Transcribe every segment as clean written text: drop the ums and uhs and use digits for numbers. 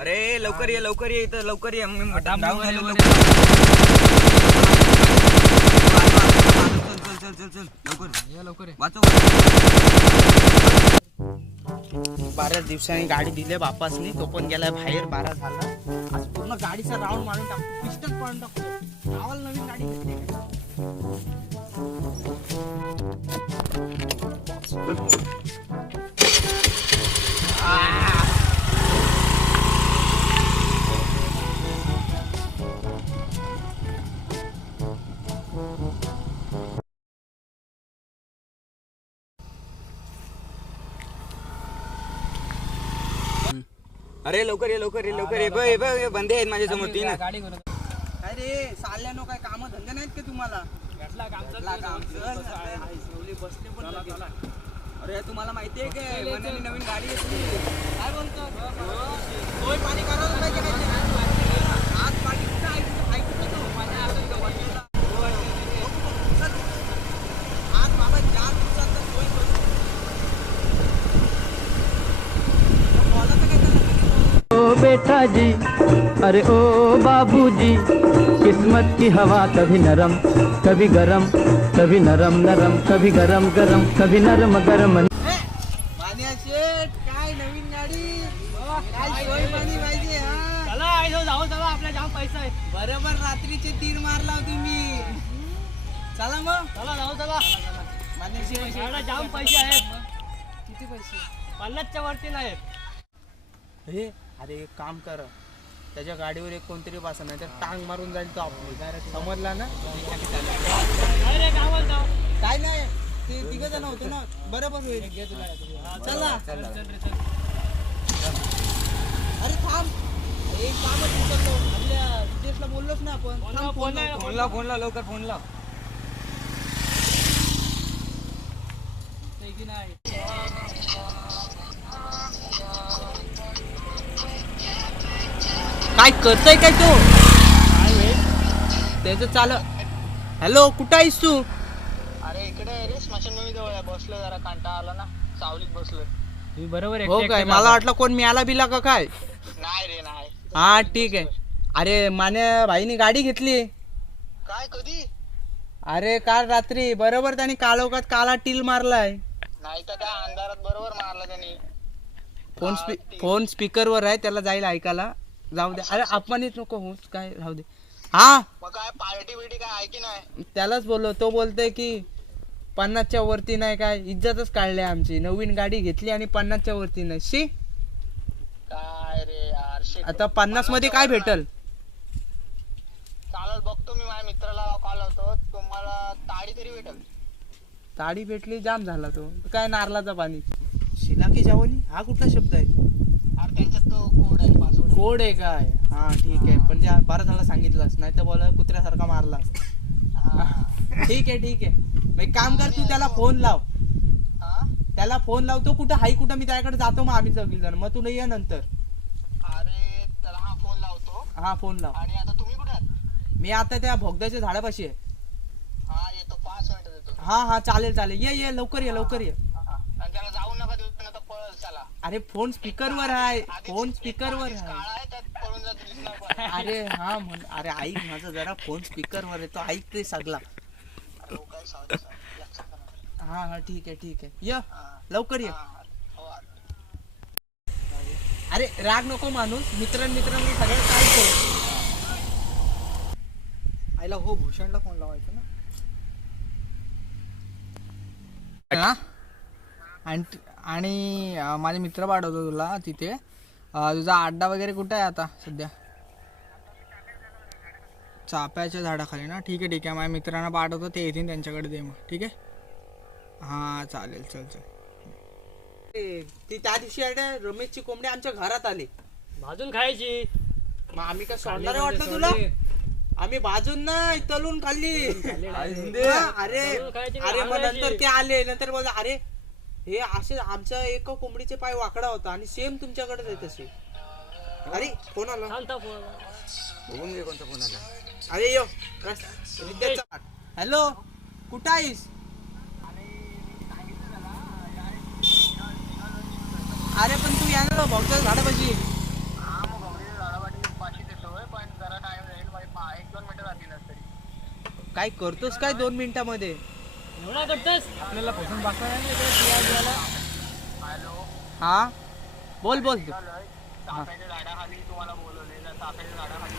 अरे लवकर ये इथं लवकर ये. चल लवकर वाचव. बऱ्याच दिवसांनी गाडी दिले बापासनी, तो पण गेलाय बाहेर. 12 झाला. आज पूर्ण गाडीचा राऊंड मारून टाकतो, पिस्टन पळून टाकतो. गावाला नवीन गाडी घेतली. अरे लवकर ये. बंदे आहेत माझ्या समोर 3. काय रे साल्यानो, काय काम धंदे नाहीत का तुम्हाला? बसले पण. अरे तुम्हाला माहितीये काय मनाली नवीन गाडी घेतली. काय बोलतो? सोय पाणी करायला पाहिजे काय? आज पाणी कुठं ऐकतो तू? माझ्या आज बाबा 4 दिवसात सोय करू. बोला तर काय? ओ बेटा जी, अरे ओ बाबूजी, किस्मत की हवा कभी नरम कभी गरम, कभी नरम नरम कभी गरम गरम, कभी नरम गरम. मान्या शेठ, काय नवीन गाडी, काय सोय पाणी पाहिजे? चला आपल्या जाम पैसा आहे. बरोबर रात्रीचे 3 मारला तुम्ही. चला मग चला मान्या शेठ, एवढा जाम पैसे आहेत. किती पैसे? 50च्या वरती नाहीत. हे अरे एक काम कर, त्याच्या गाडीवर एक कोणतरी बसा, नाही तर टांग मारून जाईल तो आपली. समजला ना? अरे काय बोलतो? काय नाही, ते 3 जण होतो ना, बरोबर होईल. चला. अरे थांब, एक कामच विसरलो. आपल्या विदेशला बोललोच ना आपण. थांब, फोन लाव. फोन लाव लवकर फोन लाव. की नाही काय करतोय काय तो? त्याचं चाल. हॅलो, कुठं आहेस तू? अरे इकडे रे स्मशानभूमी जवळ आहे. बसलो जरा, कंटाळा आला ना, सावलीत बसलोय. तुम्ही बरोबर हो काय, मला वाटलं कोण मिळाला बिला का काय. नाही रे नाही. हा ठीक आहे. अरे मान्या भाईनी गाडी घेतली. काय कधी? अरे काल रात्री. बरोबर त्यांनी कालोखात काला टील मारलाय. नाही तर त्या अंधारात बरोबर मारला त्यांनी. फोन स्पीकरवर आहे, त्याला जाईल ऐकायला. जाऊ दे. अरे अपमानित नको होऊस, काय राहू दे. हा, मग काय पार्टी बिटी काय आहे की नाही? त्यालाच बोललो. तो बोलतोय की 50च्या वरती नाही. काय इज्जतच काढली आमची. नवीन गाडी घेतली आणि 50च्या वरती नाही. शी, काय रे यार, shit. आता 50 मध्ये काय भेटल? चालेल, बघतो मी. माझ्या मित्राला कॉल होतो. तुम्हाला ताडी तरी भेटेल. ताडी भेटली, जाम झाला तो. काय नारळाचं पाणी. शिलाकी जावली, हा कुठला शब्द आहे? अरे त्यांच्यात तो कोड आहे, पासवर्ड. कोड आहे काय? हा ठीक आहे. पण जे बरं झालं सांगितलंस, नाही तर बोला कुत्र्यासारखा मारलास. ठीक आहे. मग एक काम कर, तू त्याला फोन लाव. त्याला फोन लावतो. कुठं हाई कुठं, मी त्याकडे जातो. मग आम्ही सगळी जण, मग तू ये नंतर. अरे त्याला हा फोन लावतो. हा फोन लाव. आणि आता तुम्ही कुठे आहात? मी आता त्या भोगद्याच्या झाडापाशी आहे. हा येतो, 5 मिनिटं देतो. हा चालेल. ये लवकर ये. आणि त्याला जाऊ नका देऊ, नाही तर पळल. चला. अरे फोन स्पीकरवर आहे. फोन स्पीकरवर काळा आहे. आहे, त्यात पळून जातो, दिसणार पण. अरे हा अरे ऐक माझं जरा. फोन स्पीकरवर आहे, तो ऐकते सगळा. हो, काय sorry. लक्षात नाही. हा ठीक आहे. ये लवकर ये. हो. अरे राग नको माणूस. मित्रांनी सगळं काय कर. आईला हो, भूषणला फोन लावायचा ना. आणि माझे मित्र पाठवतो तुला तिथे. तुझा अड्डा वगैरे कुठे आहे आता सध्या? चाफ्याच्या झाडाखाली ना. ठीक आहे. माझ्या मित्रांना पाठवतो, ते येतील, त्यांच्याकडे दे मग. ठीक आहे. हा चालेल. चल. ती त्या दिवशी रमेशची कोंबडी आमच्या घरात आली. भाजून खायची. मग आम्ही काय सोडणार वाटलं तुला? आम्ही भाजून नाही, तलून खाल्ली. अरे मग नंतर ते आले. नंतर बोल, अरे हे असे आमच्या एक कोंबडीचे पाय वाकडा होता आणि सेम तुमच्याकडेच आहे तसे. अरे फोन आला. बघून घे कोणता फोन आला. अरे यो हॅलो, कुठं आहेस? अरे पण तू येणार भाऊच्या झाडापाशी. काय करतोस काय 2 मिनिटामध्ये? एवढा करतोस आपल्याला पोषण हा बोल बोल तू. चाफ्याच्या झाडाखाली तुम्हाला बोलवले चाफ्याच्या झाडाखाली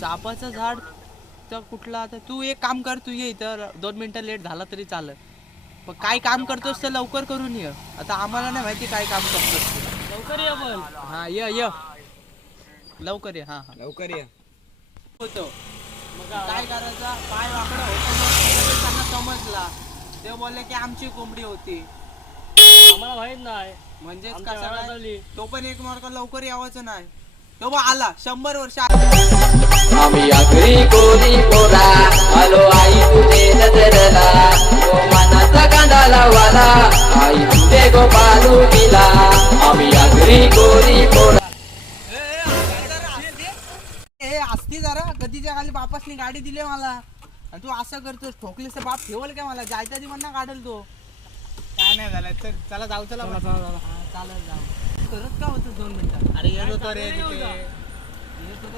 चापाचं झाड तर कुठला? आता तू एक काम कर, तू ये इथं 2 मिनिटं लेट झाला तरी चालेल, पण काय काम करतोस तर लवकर करून ये. आता आम्हाला नाही माहिती काय काम करतोस तू. लवकर ये बोल. हा ये लवकर ये. हा हा लवकर ये. होतो काय करायचं, पाय वाकडं होतं त्यांना समजला, ते बोलले की आमची कोंबडी होती. आम्हाला माहित नाही. म्हणजेच आमच्या कसं घरात काय, आली. तो पण एक मार्क लवकर यावायचं नाही. तो बा आला 100 वर्ष आम्ही आगरी कोरी पोरा आलो आई तुझे नजरला तो मनाचा कांदा लावाला आई तुझे गोपालू दिला आम्ही आगरी कोरी पोरा. ए असती जरा, कधीच्या खाली बापासनी गाडी दिली मला आणि तू असं करतोस. ठोकलीस तर बाप ठेवल काय मला? जायच्या आधी म्हणा काढल तो. काय नाही झालं, चला जाऊ. चला चालेल जाऊ. करत का होतं 2 मिनिटात? अरे येत होतो रे तिथे.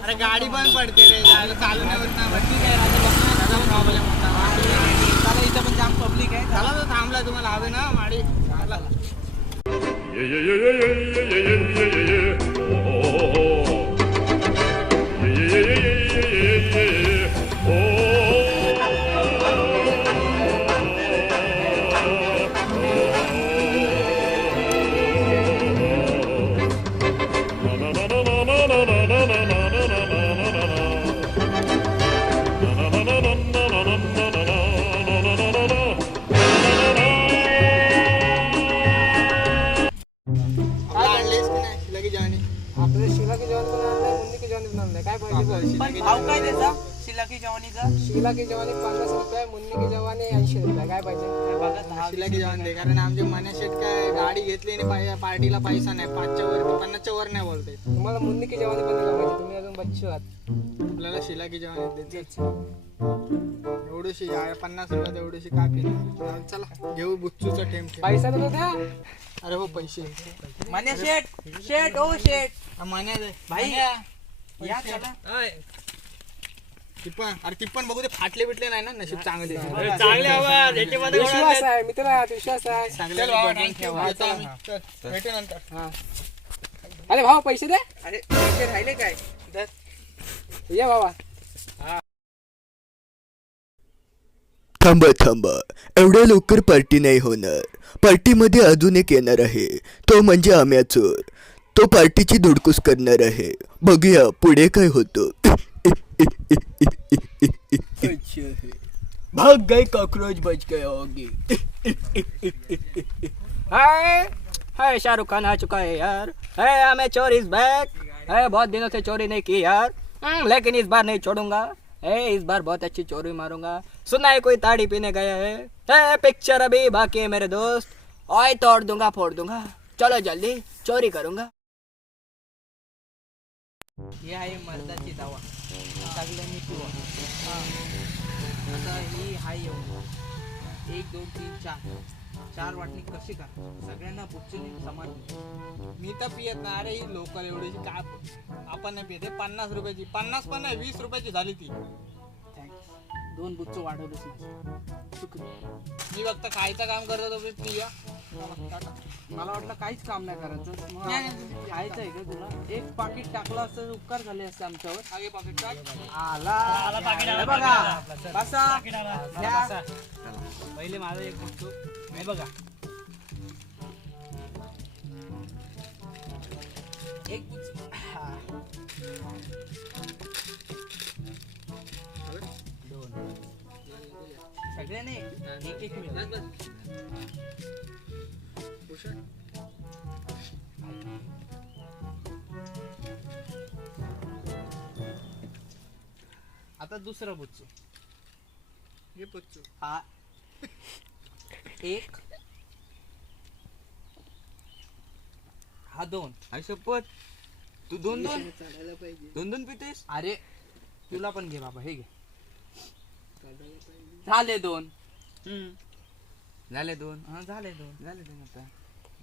अरे गाडी पण पडते रे, जायला चालू नाही होत ना. ठीक आहे चला इथं पण जाम पब्लिक आहे. चला तो थांबला, तुम्हाला हवे ना माडी. चला. पण भाव काय त्याचा शिलाकी जवानीचा? शिला की जवानी 50 रुपये, मुन्नी की जवानी 80 रुपये. काय पाहिजे? बघा 10 शिला की जेवण दे, कारण आमचे मनेशेट काय गाडी घेतली आणि पार्टीला पैसा नाही. 5च्या वर 50च्या वर नाही बोलते. तुम्हाला मुन्नी की जवानी बनवायला पाहिजे. तुम्ही अजून बच्चू आहात. आपल्याला शिला की जेवण एवढीशी 50 रुपयात एवढीशी काफी नाही. चला घेऊ बुच्चूचा ठेम. पैसा तर द्या. अरे हो पैसे मान्य शेट ओ शेट मान्या दे भाई या चला. टिप्पण, अरे टिप्पण बघू ते फाटले बिटले नाही ना, नशीब चांगले. अरे चांगले आवाज याच्यामध्ये विश्वास आहे मित्रात, विश्वास आहे. चल भावा, thank you. येतो आम्ही. चल, भेटू नंतर. हा. अरे भाऊ पैसे दे. अरे पैसे राहिले काय? धर. ये बाबा. थांबा एवढ्या लवकर पार्टी नाही होणार. पार्टीमध्ये अजून एक येणार आहे, तो म्हणजे आम्या चोर. तो पार्टीची धुडकूस करणार आहे. बघूया पुढे काय होतं. भाग गए कॉकरोच बच गए होगी. हाय शाहरुख खान आ चुका है यार. है हमें चोर इज बैक. है बहुत दिनों से चोरी नहीं की यार. लेकिन इस बार नहीं छोड़ूंगा. इस बार बहुत अच्छी चोरी मारूंगा. सुना है कोई ताड़ी पीने गया है. पिक्चर अभी बाकी है मेरे दोस्त. ओए तोड़ दूंगा फोड़ दूंगा. चलो जल्दी चोरी करूंगा. ही आहे मर्दाची दावा, सगळ्यांनी पिवा. आता ही हाय एवढी 1 2 3 4 वाटणी कशी का सगळ्यांना बुच्चूने समान. मी तर पियत नाही. अरे ही लोकल एवढीशी काय आपण नाही पियत. 50 रुपयाची, 50 पण नाही 20 रुपयाची झाली ती. 2 बुच्चू वाढवलंच नाही. मी फक्त खायचं काम करतो, तुम्ही पिया. मला वाटलं काहीच काम नाही करायचं. मग खायचं आहे का तुला? एक पाकिट टाकलं असतं उपकार झाले असते आमच्यावर. आगे पाकिट टाक. आला पाकिट आला, हे बघा पाकिट आला. बसा. पाकिट आला. घ्या. बसा. पहिले माझं एक बघतो. हे बघा एक बुच्चू. हा. 2 सगळ्यांनी एक मिनिट. आता दुसरा बुच्चू. हे पुच्चू. हा 1 हा 2. आई शपथ, तू दोन पितेस. अरे तुला पण घे बाबा, हे घे. झाले 2. झाले 2. हा झाले 2. झाले 2 आता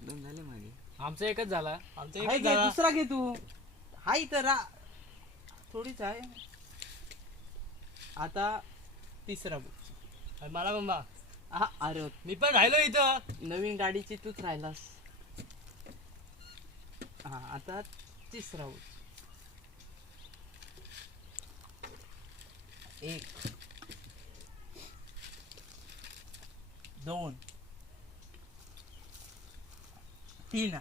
2 झाले माझे. आमचा एकच झाला. हाय घे, दुसरा घे तू. हाय तर थोडीच आहे. आता तिसरा बुक. आणि मला पण बा हा अरे मी पण राहिलो इथं. नवीन गाडीची तूच राहिलास. हा आता तिसरा बुक. 1 2 3.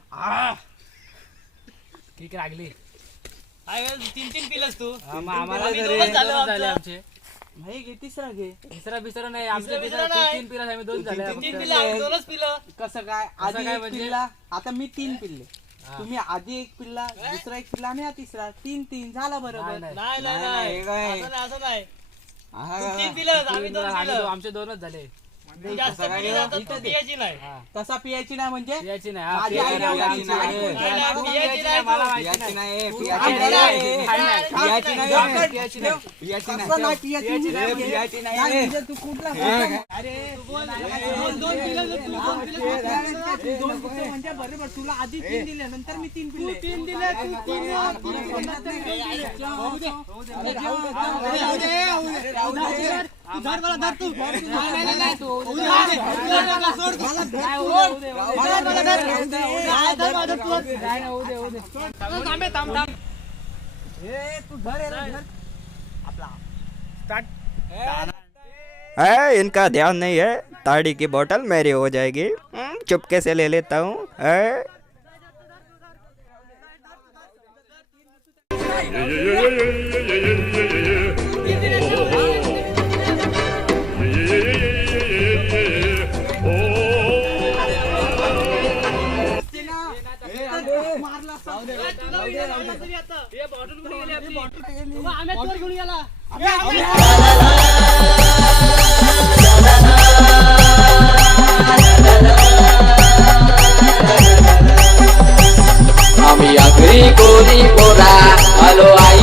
ठीक लागली. तीन तीन पिलस तू. आम्हाला आम्ही तरी दोनच झालो दोनच झाले आमचं. आमचे. भाई घे तिसरा घे. तिसरा बिसरा नाही आमच्या तिसरा नाही. तीन पिला आम्ही दोन झाले तीन फक्त. पिलं आम्ही दोनच पिलं. कसं काय आधी काय एक म्हणजे? पिल्ला आता मी 3 पिल्ले. हा. तुम्ही आधी एक पिल्ला दुसरा एक पिल्ला आणि हा तिसरा 3 झाला बरोबर. नाही, नाही नाही नाही असं नाही असं नाही. तू तीन पिलं आम्ही दोन आम्ही पिलं. आमचे दोनच झाले. तू जास्त पिली ना तर तू पियाची नाही. हा. तसा पियाची नाही म्हणजे पियाची नाही हा, माझी पियाची आई नाही, नाही, पियाची आई नाही. नाही. नाही, नाही, पियाची नाही तू. मला माहिती नाही. आमची पियाची नाही. नाही. पियाची नाही. पियाची नाही. कसं नाही पियाची नाही? नाही, म्हणजे तू कुठला अरे दोन दोन पिलं तर तू दोन पिलं. तू 2 पिल्ले म्हणजे बरोबर तुला आधी 3 दिले नंतर मी 3 पिल्ले. 3 दिले तू 3 है इनका ध्यान नहीं है. ताड़ी की बोतल मेरी हो जाएगी. चुपके से ले लेता हूँ. आम्ही आगरी कोरी पोरा आलो आई